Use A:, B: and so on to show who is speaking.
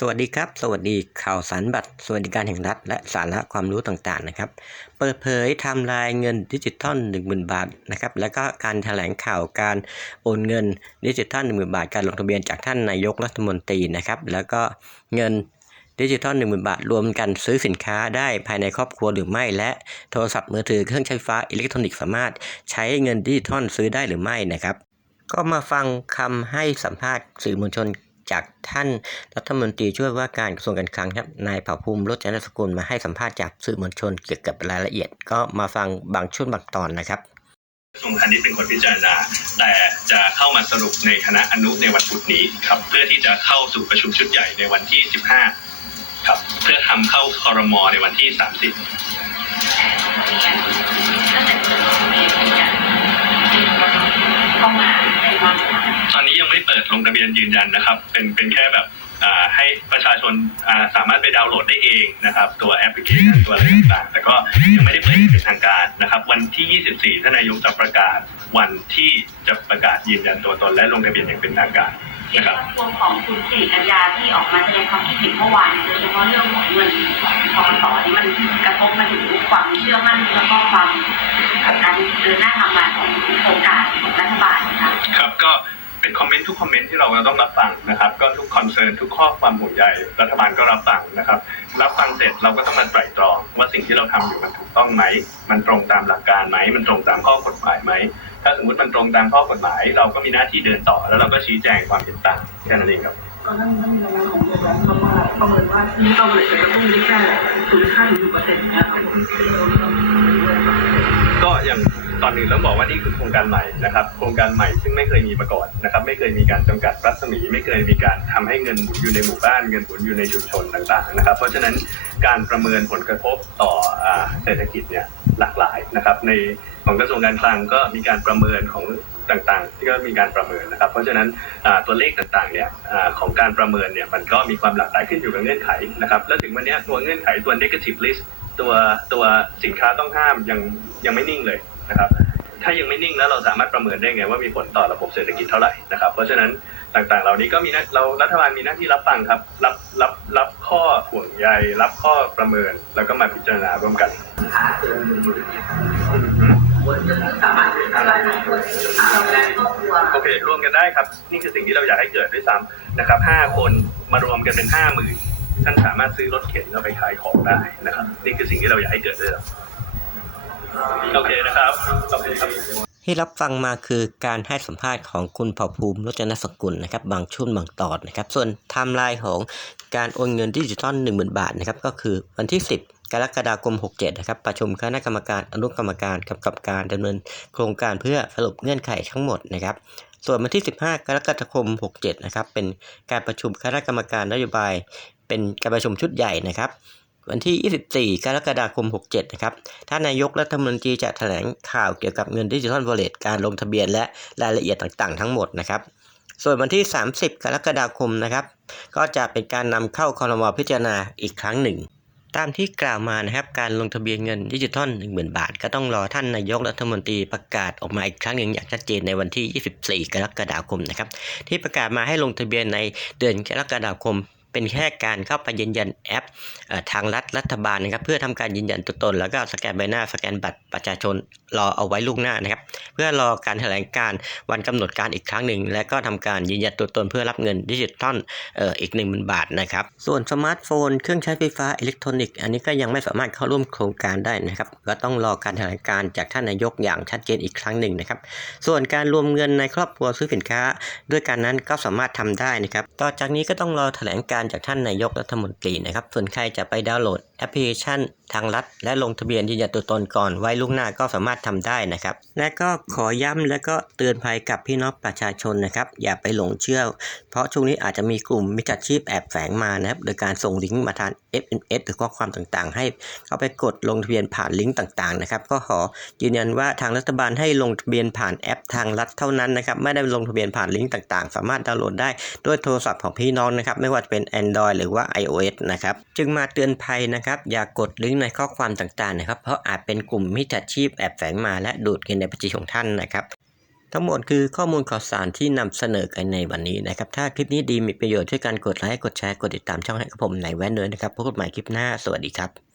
A: สวัสดีครับ สวัสดีข่าวสารบัตร สวัสดิการแห่งรัฐ และสาระความรู้ต่างๆนะครับ เปิดเผยไทำลายเงินดิจิทัล10,000 บาทนะครับ แล้วก็การแถลงข่าวการโอนเงินดิจิทัล10,000 บาท การลงทะเบียนจากท่านนายกรัฐมนตรีนะครับ แล้วก็เงินดิจิทัล10,000 บาท รวมกันซื้อสินค้าได้ภายในครอบครัวหรือไม่ และโทรศัพท์มือถือเครื่องใช้ไฟฟ้าอิเล็กทรอนิกส์สามารถใช้เงินดิจิทัลซื้อได้หรือไม่นะครับ ก็มาฟังคำให้สัมภาษณ์สื่อมวลชน จากท่านรัฐมนตรีช่วยว่าการกระทรวงการคลังครับนายเผ่าภูมิรจนสกุลมาให้สัมภาษณ์จากสื่อมวลชนเกี่ยวกับรายละเอียด ก็มาฟังบางช่วงบางตอนนะครับ
B: กระทรวงพาณิชย์เป็นคนพิจารณาแต่จะเข้ามาสรุปในคณะอนุในวันพุธนี้ครับเพื่อที่จะเข้าสู่ประชุมชุดใหญ่ในวันที่ 15 ครับเพื่อทำเข้าคอรมอในวันที่ 30
C: เข้ามา
B: ตอนนี้ยังไม่เปิดลงทะเบียนยืนยันนะครับ เป็นเป็นแค่แบบให้ประชาชนาสามารถไปดาวน์โหลดได้เองนะครับ ตัวแอปพลิเคชันตัวอะไรต่างๆแต่ก็ยังไม่ได้เปิดเป็นทางการนะครับ วันที่ 24ท่านนายกจะประกาศวันที่จะประกาศยืนยันตัวตนและลงทะเบียนอย่างเป็นทางการ
C: เกี่ยว
B: นะครับ
C: กับตัวของคุณสิริกัญญาที่ออกมาแสดงความคิดเห็นเมื่อวานโดยเฉพาะเรื่องของเงินของกสนี่มันกระทบมาถึงความเชื่อมั่นแล้วก็ความ การเดินหน้าทำงานของโครงการของรัฐบาลนะคะ
B: ครับก็เป็นคอมเมนต์ทุกคอมเมนต์ที่เราต้องรับฟังนะครับ ก็ทุกคอนเซิร์นทุกข้อความห่วงใยรัฐบาลก็รับฟังนะครับ รับฟังเสร็จเราก็ต้องมาไตร่ตรอง ว่าสิ่งที่เราทำอยู่มันถูกต้องไหมมันตรงตามหลักการไหมมันตรงตามข้อกฎหมายไหมถ้าสมมติมันตรงตามข้อกฎหมาย เราก็มีหน้าที่เดินต่อ แล้วเราก็ชี้แจงความเห็นต่างแค่นั้นเองครับ
D: ก็นั่นนั่นในงานของโรงแรมเขาว่าประเมินว่าที่เราเลยจะต้องมีแค่ศูนย์ห้าหรือเปอร์เซ็นต์นะครับ
B: ก็อย่างตอนนึ่งต้องบอกว่านี่คือโครงการใหม่นะครับ โครงการใหม่ซึ่งไม่เคยมีมาก่อนนะครับ ไม่เคยมีการจำกัดรัศมี ไม่เคยมีการทำให้เงินหมุนอยู่ในหมู่บ้าน เงินหมุนอยู่ในชุมชนต่าง ๆ นะครับ เพราะฉะนั้นการประเมินผลกระทบต่อเศรษฐกิจเนี่ยหลากหลายนะครับ ในของกระทรวงการคลังก็มีการประเมินของ ต่างๆ ที่ก็มีการประเมินนะครับ เพราะฉะนั้นอ่าตัวเลขต่างๆเนี่ยอาของการประเมินเนี่ยมันก็มีความหลากหลายขึ้นอยู่กับเงื่อนไขนะครับแล้วถึงวันเนี้ยตัวเงื่อนไขตัว negative list ตัวตัวสินค้าต้องห้ามยังยังไม่นิ่งเลยนะครับถ้ายังไม่นิ่งแล้วเราสามารถประเมินได้ไงว่ามีผลต่อระบบเศรษฐกิจเท่าไหร่นะครับเพราะฉะนั้นต่างๆ เหล่านี้ก็มีหน้าเรารัฐบาลมีหน้าที่รับฟังครับรับรับรับข้อห่วงใยรับข้อประเมินแล้วก็มาพิจารณาร่วมกัน
D: สามารถเป็นอะไร
B: โอเครวมกันได้ครับ นี่คือสิ่งที่เราอยากให้เกิดด้วยซ้ำนะครับห้าคนมารวมกันเป็นห้าหมื่นท่านสามารถซื้อรถเข็นแล้วไปขายของได้นะครับ นี่คือสิ่งที่เราอยากให้เกิดด้วยซ้ำโอเคนะครับโอเคครับ
A: ที่รับฟังมาคือการให้สัมภาษณ์ของคุณเผ่าภูมิรจนสกุลนะครับบางช่วงบางตอนนะครับ ส่วนไทม์ไลน์ของการโอนเงินดิจิทัล10,000 บาทนะครับก็คือวันที่ 10 กรกฎาคม 67 นะครับ ประชุมคณะกรรมการอนุกรรมการกำกับการดำเนินโครงการเพื่อสรุปเงื่อนไขทั้งหมดนะครับ ส่วนวันที่ 15 กรกฎาคม 67 นะครับ เป็นการประชุมคณะกรรมการนโยบาย เป็นการประชุมชุดใหญ่นะครับ วันที่ 24 กรกฎาคม 67 นะครับ ท่านนายกรัฐมนตรีจะแถลงข่าวเกี่ยวกับเงินดิจิทัลวอลเล็ตการลงทะเบียนและรายละเอียดต่างๆ ทั้งหมดนะครับส่วนวันที่ 30 กรกฎาคมนะครับ ก็จะเป็นการนำเข้าคอรมอพิจารณาอีกครั้งหนึ่ง ตามที่กล่าวมานะครับการลงทะเบียนเงินดิจิทัล10,000 บาท ก็ต้องรอท่านนายกรัฐมนตรีประกาศออกมาอีกครั้งหนึ่งอย่างชัดเจนในวันที่ 24 กรกฎาคมนะครับที่ประกาศมาให้ลงทะเบียนในเดือนกรกฎาคม เป็นแค่การเข้าไปยืนยันแอปทางรัฐรัฐบาลนะครับ เพื่อทำการยืนยันตัวตน แล้วก็สแกนใบหน้าสแกนบัตรประชาชนรอเอาไว้ล่วงหน้านะครับ เพื่อรอการแถลงการวันกำหนดการอีกครั้งหนึ่ง และก็ทำการยืนยันตัวตนเพื่อรับเงินดิจิทัลอีก1 0,000บาทนะครับ ส่วนสมาร์ทโฟนเครื่องใช้ไฟฟ้าอิเล็กทรอนิกส์อันนี้ก็ยังไม่สามารถเข้าร่วมโครงการได้นะครับก็ต้องรอการแถลงการจากท่านนายกอย่างชัดเจนอีกครั้งหนึ่งนะครับ ส่วนการรวมเงินในครอบครัวซื้อสินค้า ด้วยกันนั้นก็สามารถทำได้นะครับ ต่อจากนี้ก็ต้องรอแถลงการจากท่านนายกรัฐมนตรีนะครับ ส่วนใครจะไปดาวน์โหลดแอปพลิเคชันทางรัฐ และลงทะเบียนยืนยันตัวตนก่อนไว้ล่วงหน้าก็สามารถทำได้นะครับ และก็ขอย้ำและก็เตือนภัยกับพี่น้องประชาชนนะครับ อย่าไปหลงเชื่อ เพราะช่วงนี้อาจจะมีกลุ่มมิจฉาชีพแอบแฝงมานะครับ โดยการส่งลิงก์มาทาง SMS หรือข้อความต่างๆ ให้เข้าไปกดลงทะเบียนผ่านลิงก์ต่างๆนะครับ ก็ขอยืนยันว่าทางรัฐบาลให้ลงทะเบียนผ่านแอปทางรัฐเท่านั้นนะครับไม่ได้ลงทะเบียนผ่านลิงก์ต่างๆ สามารถดาวน์โหลดได้ด้วยโทรศัพท์ของพี่น้องนะครับ ไม่ว่าจะเป็น Android หรือว่า iOS นะครับ จึงมาเตือนภัยนะครับอย่ากกดลิงก์ในข้อความต่างๆนะครับ เพราะอาจเป็นกลุ่มมิจฉาชีพแอบแฝงมาและดูดเงินในบัญชีของท่านนะครับ ทั้งหมดคือข้อมูลข่าวสารที่นำเสนอกันในวันนี้นะครับ ถ้าคลิปนี้ดีมีประโยชน์ช่วยกันกดไลค์กดแชร์กดติดตามช่องให้กับผมในแว่นเนิร์ดนะครับพบกันใหม่คลิปหน้าสวัสดีครับ